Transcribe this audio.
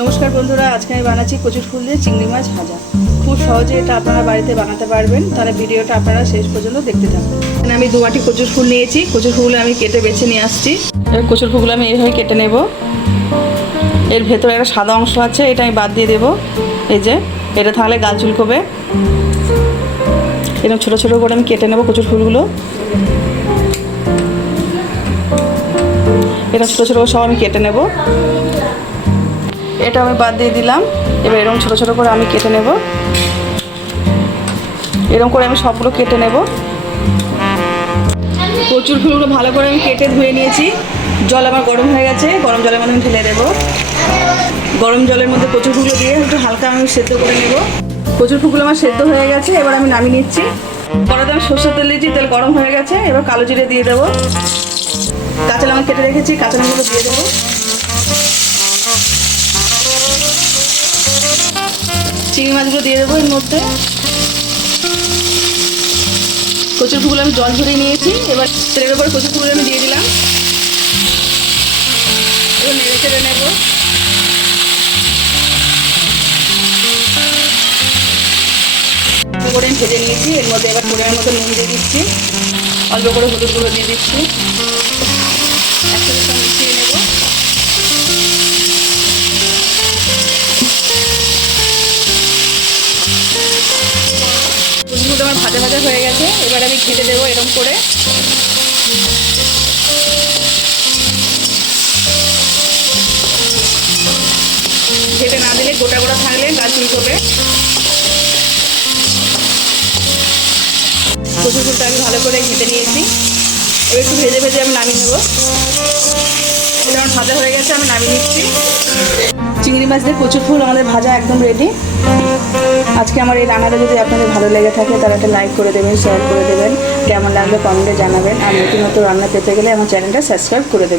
নমস্কার বন্ধুরা, আজকে আমি বানাচ্ছি কচুর ফুল দিয়ে চিংড়ি মাছ ভাজা। খুব সহজে এটা আপনারা বাড়িতে বানাতে পারবেন। তাহলে ভিডিওটা আপনারা শেষ পর্যন্ত দেখতে থাকুন। এখানে আমি 2 বাটি কচুর ফুল নিয়েছি। কচুর ফুলগুলো আমি কেটে বেছে নিয়ে আসছি। এবার কচুর ফুলগুলো আমি এইভাবে কেটে নেব। এর ভেতরে একটা সাদা অংশ আছে, এটা আমি বাদ দিয়ে দেবো। এই যে এটা তাহলে গাল চুলকোবে। এরকম ছোটো ছোটো করে আমি কেটে নেব কচুর ফুলগুলো। এটা ছোটো ছোটো করে সব আমি কেটে নেব। এটা আমি বাদ দিয়ে দিলাম। এবার এরকম ছোটো ছোটো করে আমি কেটে নেব। এরকম করে আমি সবগুলো কেটে নেব। কচুর ফুলগুলো ভালো করে আমি কেটে ধুয়ে নিয়েছি। জল আমার গরম হয়ে গেছে, গরম জলের মধ্যে আমি ঢেলে দেবো। গরম জলের মধ্যে কচুর ফুলগুলো দিয়ে একটু হালকা আমি সেদ্ধ করে নেব। কচুর ফুলগুলো আমার সেদ্ধ হয়ে গেছে, এবার আমি নামিয়ে নিচ্ছি। কড়াতে আমি সরষের তেল দিয়েছি, তেল গরম হয়ে গেছে। এবার কালো জিরে দিয়ে দেবো। কাঁচা লঙ্কা কেটে রেখেছি, কাঁচা লঙ্কাগুলো দিয়ে দেবো। চিংড়ি মাছগুলো দিয়ে দেবো এর মধ্যে। কচুর ফুলগুলো আমি জল ঝরিয়ে নিয়েছি। এবার তেলের উপরে কচুর ফুলগুলো আমি দিয়ে দিলাম। এবার নেড়ে চেড়ে নেব। করে আমি ভেজে নিয়েছি। এর মধ্যে এবার পরিমাণ মতো নুন দিয়ে দিচ্ছি, অল্প করে হলুদ গুঁড়ো দিয়ে দিচ্ছি। একসাথে সব মিশিয়ে নেব। ফুলগুলো আমার ভাজা ভাজা হয়ে গেছে। এবার আমি ঘেটে দেবো এরকম করে। ঘেটে না দিলে গোটা গোটা থাকলে গাছ চুলকোবে। কচুর ফুলটা আমি ভালো করে ঘেটে নিয়েছি। এবার একটু ভেজে ভেজে আমি নামিয়ে নেবো। এটা আমার ভাজা হয়ে গেছে, আমি নামিয়ে নিচ্ছি। চিংড়ি মাছ দিয়ে কচুর ফুল আমাদের ভাজা একদম রেডি। আজকে আমার এই রান্নাটা যদি আপনাদের ভালো লেগে থাকে তাহলে একটা লাইক করে দেবেন, শেয়ার করে দেবেন। কেমন লাগলে কমেন্টে জানাবেন। আর নতুন নতুন রান্না পেতে গেলে আমার চ্যানেলটা সাবস্ক্রাইব করে দেবেন।